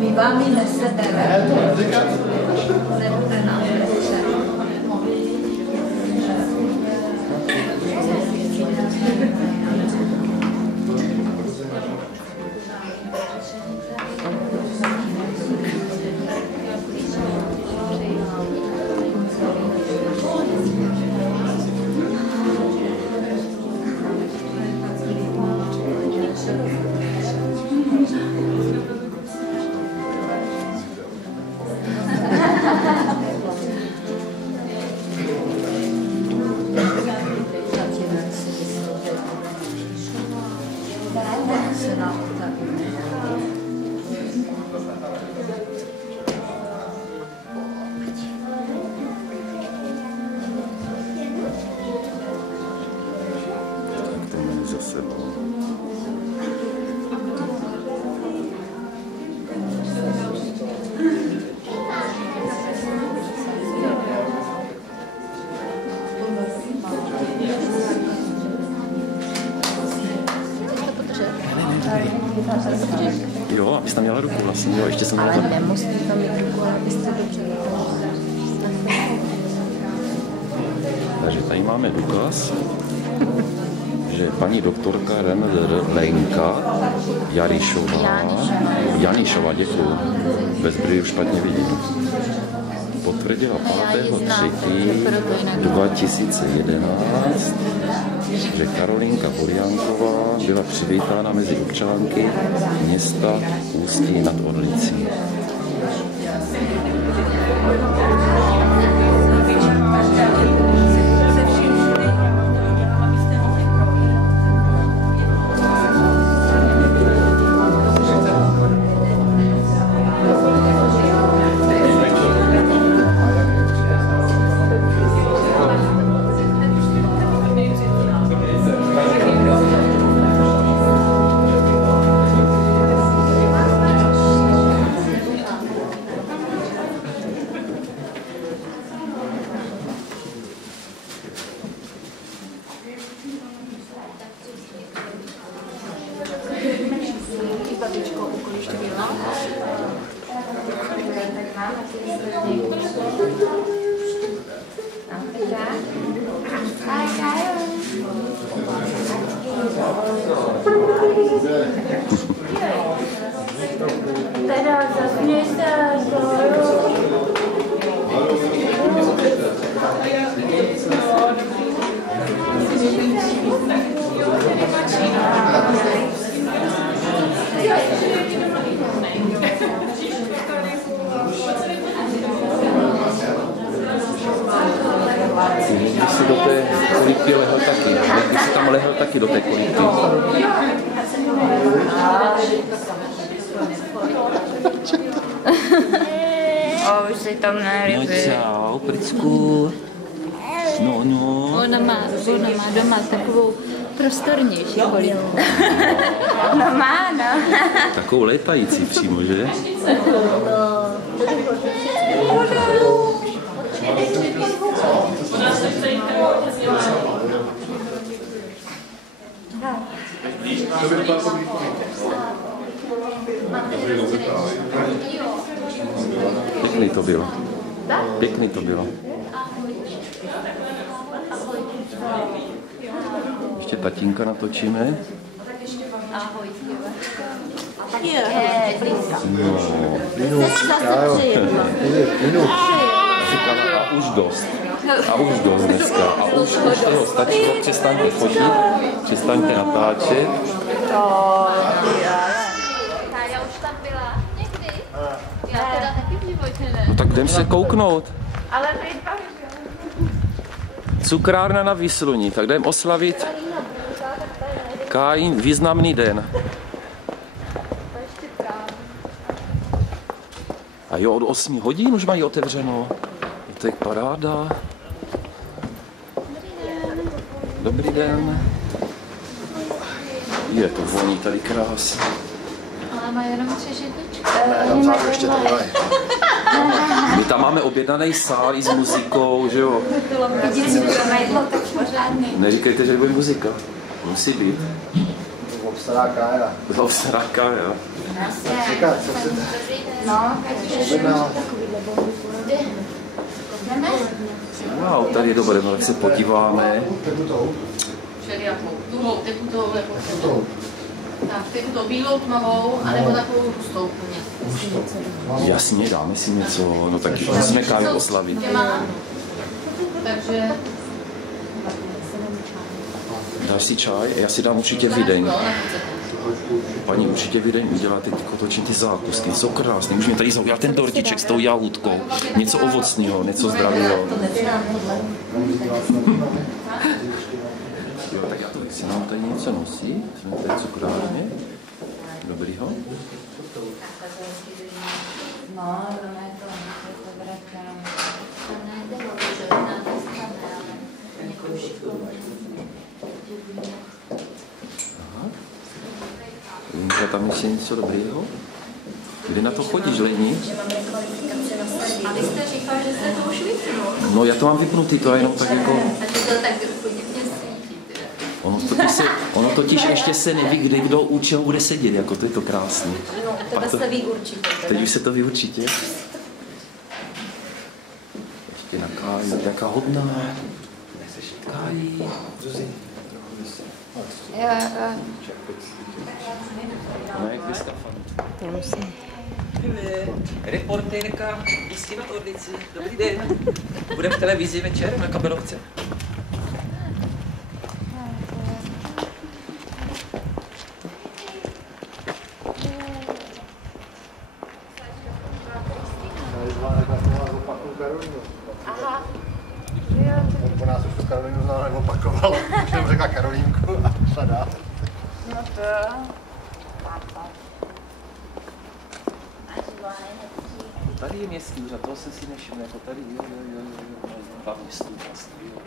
My vám ji nesebereme. Nebude nám lehce. Jo, abys tam měla ruku vlastně, jo, ještě jsem ale nemusíte tam mít ruku, ale abyste dobře Takže tady máme důkaz, že paní doktorka Lenka Janišová, děkuju, bez brýlí už špatně vidím, potvrdila 5.3.2011, že Karolinka Burjánková byla přivítána mezi občanky města Ústí nad Orlicí. Někdy si do té kolípky lehl taky. Někdy si tam lehl taky do té kolípky. Už si tam neryby. No čau, pricku. No. Ona má doma takovou prostornější kolípku. No má, no. Takovou létající přímo, že? Pěkný to bylo. Pěkný to bylo. Ještě tatínka natočíme. Ahoj. A už dost. Dneska. A už toho stačilo. Přestaňte fotit, přestaňte natáčet. Já už tam byla někdy. Já teda taky v životě ne. No tak jdem se kouknout. Ale vy dva. Cukrárna na Výsluní, tak jdem oslavit Káin významný den. A jo, od 8 hodin už mají otevřeno. To je paráda. Dobrý den. Je to voní tady krásně. Ale má jenom 3 židličky. Ještě to dají. My tam máme objednaný sál i s muzikou, že jo? Vidíte, že to jídlo tak pořádný. Neříkejte, že bude muzika. Musí být. Obstará Kája. Obstará Kája. Říká, co chcete? Dobrý den. Wow, tady je dobré, no tak se podíváme. Tuhou, tekutou, tak, tekutou bílou, tmavou, anebo takovou hustou úplně. Jasně, dáme si něco, no tak jsme kávy oslavit. Takže... Dáš si čaj? Já si dám určitě Vídeň. Paní, určitě Vídeň uděláte ty zákusky, jsou krásné. Můžeme tady udělat ten dortiček s tou jahůdkou. Něco ovocného, něco zdravého. Jo, tak já to chci nám tady něco nosí. Jsme tady cukrárně. Dobrýho. Linka, tam ještě něco dobrýho? Kde na to chodíš, Lení? A vy jste říkal, že jste to už vypnul. No já to mám vypnutý, to jenom tak jako... A to tak podivně svítí teda. Ono totiž ještě se neví, kde kdo u čeho bude sedět, jako to je to krásný. No, tebe se ví určitě. Teď už se to ví určitě. Ještě na káji, jaká hodná. Káji. No, jak vystafan. Reportérka Jistina Orlici. Dobrý den. Bude v televizi večer na kabelovce. Aha. Po nás už tu Karolínu znala neopakoval, už jenom řekla Karolínku a šla dál. No to... Tady je městský úřad, toho jsem si nevšiml, jako tady, jo, hlavně stůl, jo.